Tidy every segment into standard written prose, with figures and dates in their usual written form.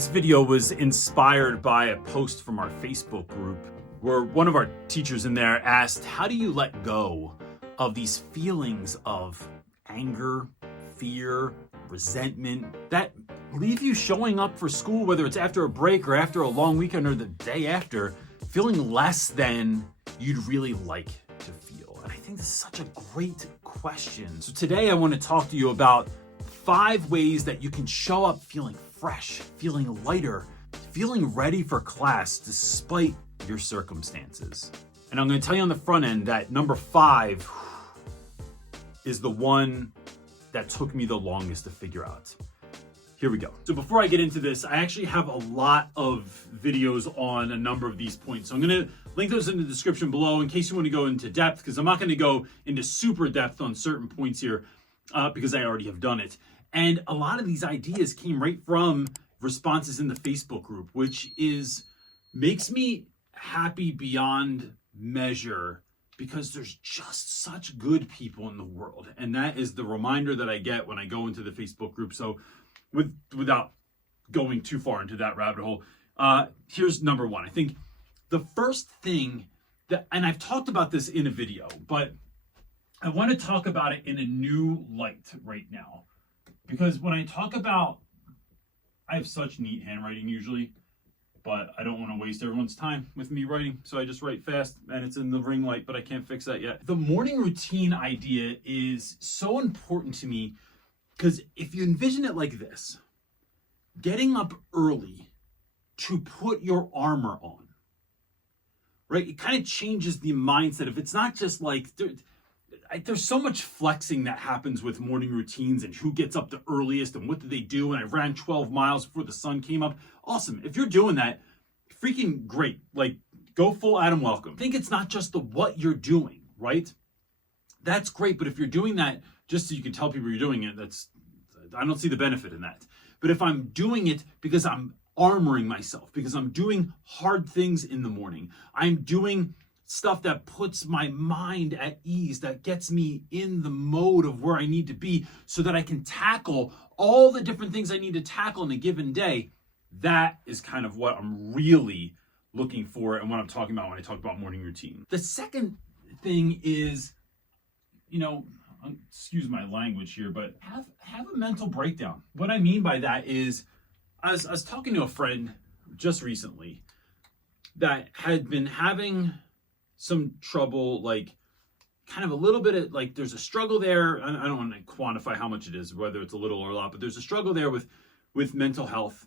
This video was inspired by a post from our Facebook group where one of our teachers in there asked, how do you let go of these feelings of anger, fear, resentment that leave you showing up for school, whether it's after a break or after a long weekend or the day after, feeling less than you'd really like to feel? And I think this is such a great question. So today I want to talk to you about 5 ways that you can show up feeling fresh, feeling lighter, feeling ready for class despite your circumstances. And I'm going to tell you on the front end that number 5 is the one that took me the longest to figure out. Here we go. So before I get into this, I actually have a lot of videos on a number of these points. So I'm going to link those in the description below in case you want to go into depth, because I'm not going to go into super depth on certain points here because I already have done it. And a lot of these ideas came right from responses in the Facebook group, which makes me happy beyond measure because there's just such good people in the world. And that is the reminder that I get when I go into the Facebook group. So without going too far into that rabbit hole, here's number 1. I think the first thing and I've talked about this in a video, but I want to talk about it in a new light right now. Because when I talk about, I have such neat handwriting usually, but I don't want to waste everyone's time with me writing. So I just write fast and it's in the ring light, but I can't fix that yet. The morning routine idea is so important to me because if you envision it like this, getting up early to put your armor on, right? It kind of changes the mindset of it's not just like, there's so much flexing that happens with morning routines and who gets up the earliest and what did they do, and I ran 12 miles before the sun came up. Awesome. If you're doing that, freaking great. Like, go full Adam welcome. I think it's not just the what you're doing, right? That's great, but if you're doing that just so you can tell people you're doing it, I don't see the benefit in that. But if I'm doing it because I'm armoring myself, because I'm doing hard things in the morning, I'm doing stuff that puts my mind at ease, that gets me in the mode of where I need to be so that I can tackle all the different things I need to tackle in a given day. That is kind of what I'm really looking for and what I'm talking about when I talk about morning routine. The second thing is, excuse my language here, but have a mental breakdown. What I mean by that is, I was talking to a friend just recently that had been having some trouble, like kind of a little bit of like, there's a struggle there. I don't want to quantify how much it is, whether it's a little or a lot, but there's a struggle there with mental health.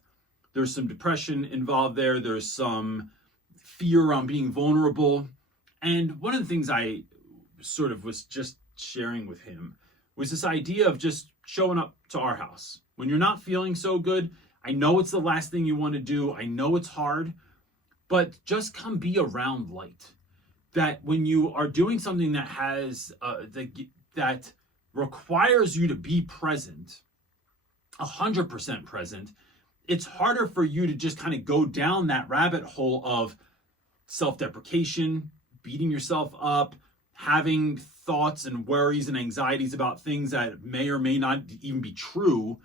There's some depression involved there. There's some fear around being vulnerable. And one of the things I sort of was just sharing with him was this idea of just showing up to our house. When you're not feeling so good, I know it's the last thing you want to do. I know it's hard, but just come be around light. That when you are doing something that has that requires you to be present, 100% present, it's harder for you to just kind of go down that rabbit hole of self-deprecation, beating yourself up, having thoughts and worries and anxieties about things that may or may not even be true.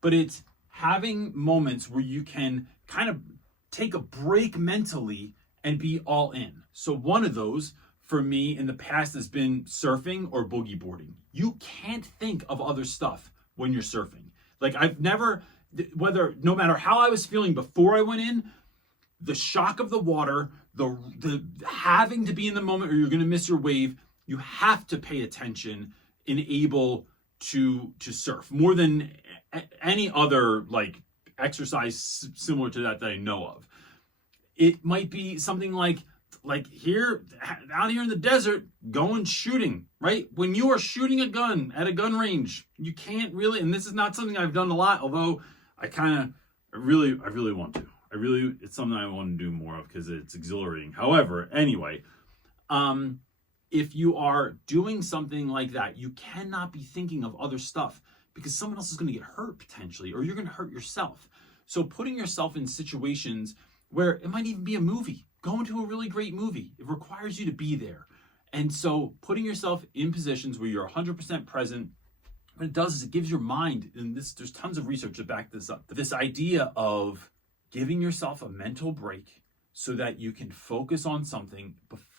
But it's having moments where you can kind of take a break mentally and be all in. So one of those for me in the past has been surfing or boogie boarding. You can't think of other stuff when you're surfing. Like no matter how I was feeling before I went in, the shock of the water, the having to be in the moment or you're gonna miss your wave, you have to pay attention and able to surf more than any other like exercise similar to that I know of. It might be something like here, out here in the desert, going shooting, right? When you are shooting a gun at a gun range, you can't really, and this is not something I've done a lot, although I really want to. It's something I want to do more of because it's exhilarating. However, anyway, if you are doing something like that, you cannot be thinking of other stuff because someone else is going to get hurt potentially, or you're going to hurt yourself. So putting yourself in situations where it might even be a movie, going to a really great movie, it requires you to be there. And so putting yourself in positions where you're 100% present, what it does is it gives your mind, and there's tons of research to back this up, this idea of giving yourself a mental break so that you can focus on something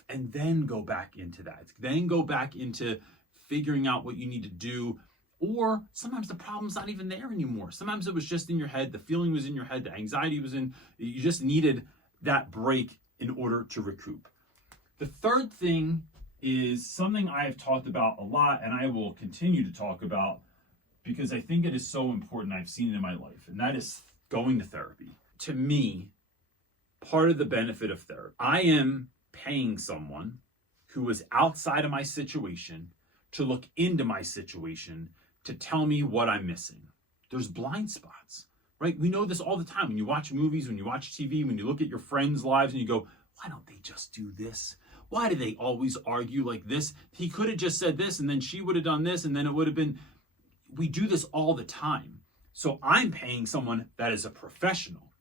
and then go back into that. Then go back into figuring out what you need to do. Or sometimes the problem's not even there anymore. Sometimes it was just in your head. The feeling was in your head. The anxiety was in. You just needed that break in order to recoup. The third thing is something I have talked about a lot, and I will continue to talk about because I think it is so important. I've seen it in my life, and that is going to therapy. To me, part of the benefit of therapy, I am paying someone who is outside of my situation to look into my situation to tell me what I'm missing. There's blind spots, right? We know this all the time. When you watch movies, when you watch TV, when you look at your friends' lives and you go, why don't they just do this? Why do they always argue like this? He could have just said this and then she would have done this and then it would have been. We do this all the time. So I'm paying someone that is a professional.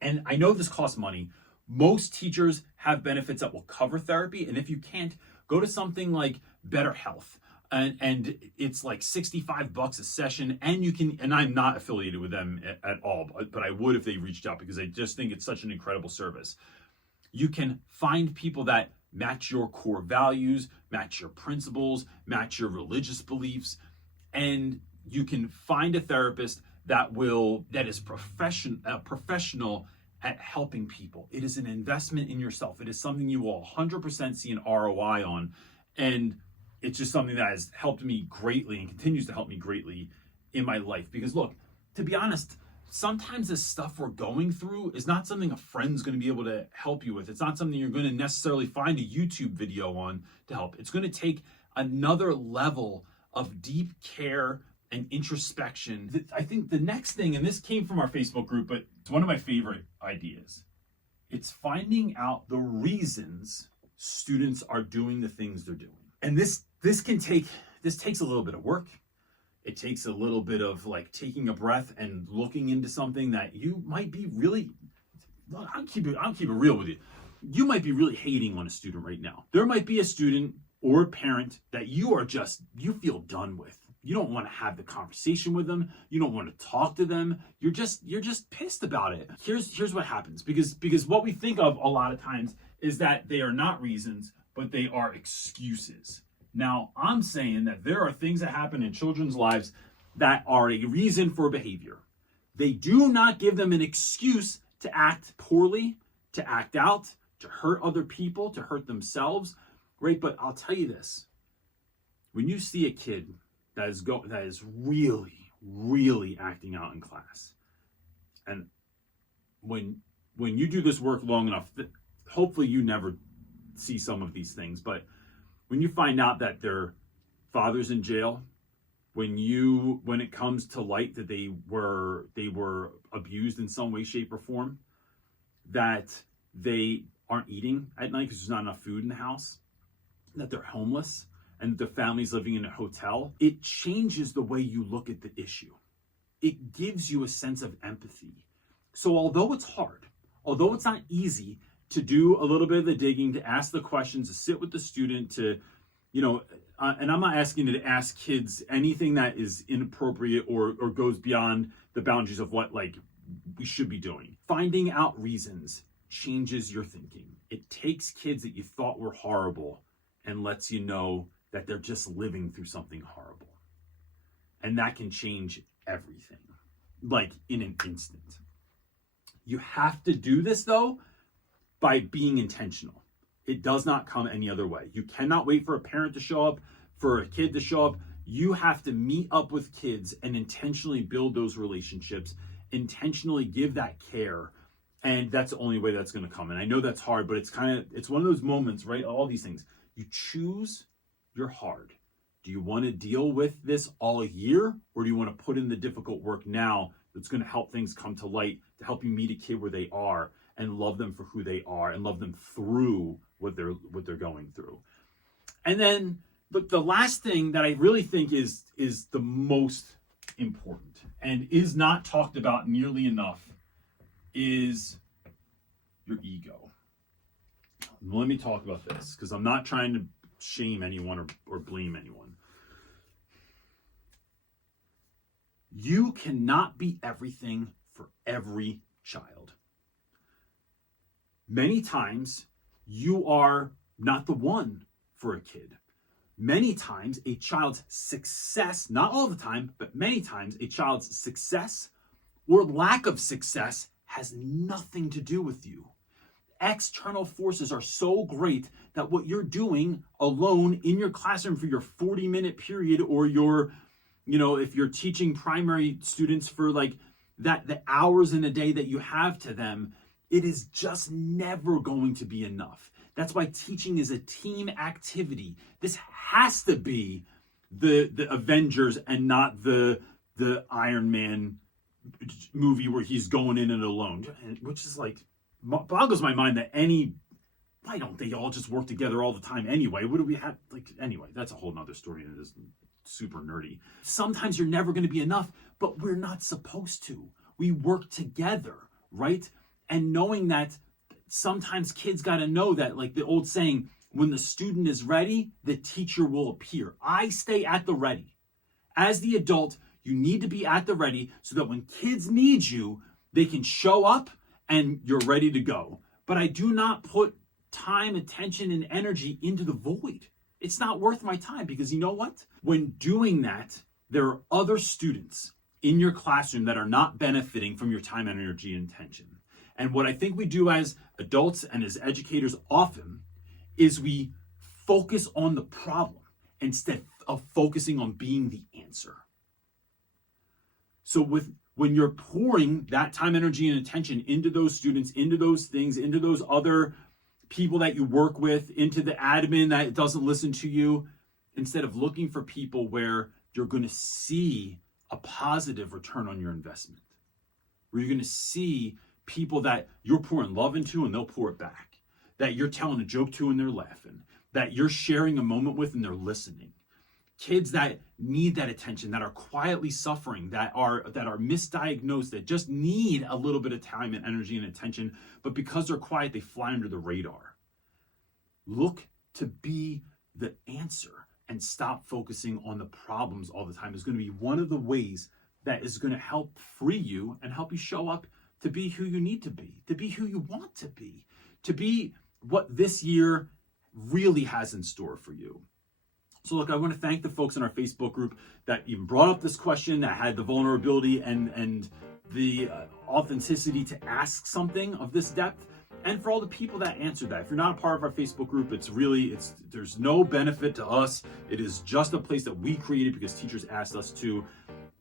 And I know this costs money. Most teachers have benefits that will cover therapy. And if you can't, go to something like Better Health. And it's like $65 a session. And you can, and I'm not affiliated with them at all, but I would if they reached out because I just think it's such an incredible service. You can find people that match your core values, match your principles, match your religious beliefs. And you can find a therapist that is professional at helping people. It is an investment in yourself. It is something you will 100% see an ROI on. And it's just something that has helped me greatly and continues to help me greatly in my life. Because look, to be honest, sometimes the stuff we're going through is not something a friend's going to be able to help you with. It's not something you're going to necessarily find a YouTube video on to help. It's going to take another level of deep care and introspection. I think the next thing, and this came from our Facebook group, but it's one of my favorite ideas. It's finding out the reasons students are doing the things they're doing. And this takes a little bit of work. It takes a little bit of like taking a breath and looking into something that you might be really, I'll keep it real with you. You might be really hating on a student right now. There might be a student or a parent that you feel done with. You don't want to have the conversation with them. You don't want to talk to them. You're just pissed about it. Here's what happens, because what we think of a lot of times is that they are not reasons, but they are excuses. Now, I'm saying that there are things that happen in children's lives that are a reason for behavior. They do not give them an excuse to act poorly, to act out, to hurt other people, to hurt themselves, right? But I'll tell you this. When you see a kid that is really, really acting out in class, and when you do this work long enough, hopefully you never see some of these things, but when you find out that their father's in jail, when it comes to light that they were abused in some way, shape, or form, that they aren't eating at night because there's not enough food in the house, that they're homeless, and the family's living in a hotel, it changes the way you look at the issue. It gives you a sense of empathy. So although it's hard, although it's not easy to do a little bit of the digging, to ask the questions, to sit with the student, to, and I'm not asking you to ask kids anything that is inappropriate or goes beyond the boundaries of what we should be doing. Finding out reasons changes your thinking. It takes kids that you thought were horrible and lets you know that they're just living through something horrible. And that can change everything, in an instant. You have to do this, though, by being intentional. It does not come any other way. You cannot wait for a parent to show up, for a kid to show up. You have to meet up with kids and intentionally build those relationships, intentionally give that care. And that's the only way that's going to come. And I know that's hard, but it's one of those moments, right? All these things. You choose your hard. Do you want to deal with this all year, or do you want to put in the difficult work now that's going to help things come to light, to help you meet a kid where they are and love them for who they are and love them through what they're going through? And then look, the last thing that I really think is the most important and is not talked about nearly enough is your ego. Let me talk about this, because I'm not trying to shame anyone or blame anyone. You cannot be everything for every child. Many times you are not the one for a kid. Many times a child's success, not all the time, but many times a child's success or lack of success has nothing to do with you. External forces are so great that what you're doing alone in your classroom for your 40-minute period, or your, if you're teaching primary students for like that, the hours in a day that you have to them, it is just never going to be enough. That's why teaching is a team activity. This has to be the Avengers and not the Iron Man movie where he's going in it alone, which is like, boggles my mind that why don't they all just work together all the time anyway? What do we have? Anyway, that's a whole nother story, and it is super nerdy. Sometimes you're never going to be enough, but we're not supposed to. We work together, right? And knowing that sometimes kids got to know that, like the old saying, when the student is ready, the teacher will appear. I stay at the ready. As the adult, you need to be at the ready so that when kids need you, they can show up and you're ready to go. But I do not put time, attention, and energy into the void. It's not worth my time, because you know what? When doing that, there are other students in your classroom that are not benefiting from your time, energy, and attention. And what I think we do as adults and as educators often is we focus on the problem instead of focusing on being the answer. So when you're pouring that time, energy, and attention into those students, into those things, into those other people that you work with, into the admin that doesn't listen to you, instead of looking for people where you're going to see a positive return on your investment, where you're going to see people that you're pouring love into and they'll pour it back, that you're telling a joke to and they're laughing, that you're sharing a moment with and they're listening. Kids that need that attention, that are quietly suffering, that are misdiagnosed, that just need a little bit of time and energy and attention, but because they're quiet, they fly under the radar. Look to be the answer and stop focusing on the problems all the time. Is going to be one of the ways that is going to help free you and help you show up to be who you need to be who you want to be what this year really has in store for you. So look, I want to thank the folks in our Facebook group that even brought up this question, that had the vulnerability and the authenticity to ask something of this depth, and for all the people that answered that. If you're not a part of our Facebook group, there's no benefit to us. It is just a place that we created because teachers asked us to,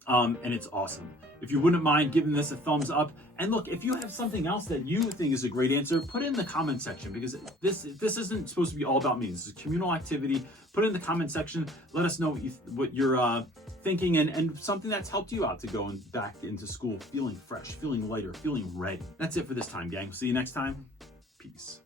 and it's awesome. If you wouldn't mind giving this a thumbs up, and look, if you have something else that you think is a great answer, put it in the comment section, because this isn't supposed to be all about me. This is a communal activity. Put it in the comment section. Let us know what you're thinking, and something that's helped you out to go back into school feeling fresh, feeling lighter, feeling ready. That's it for this time, gang. See you next time. Peace.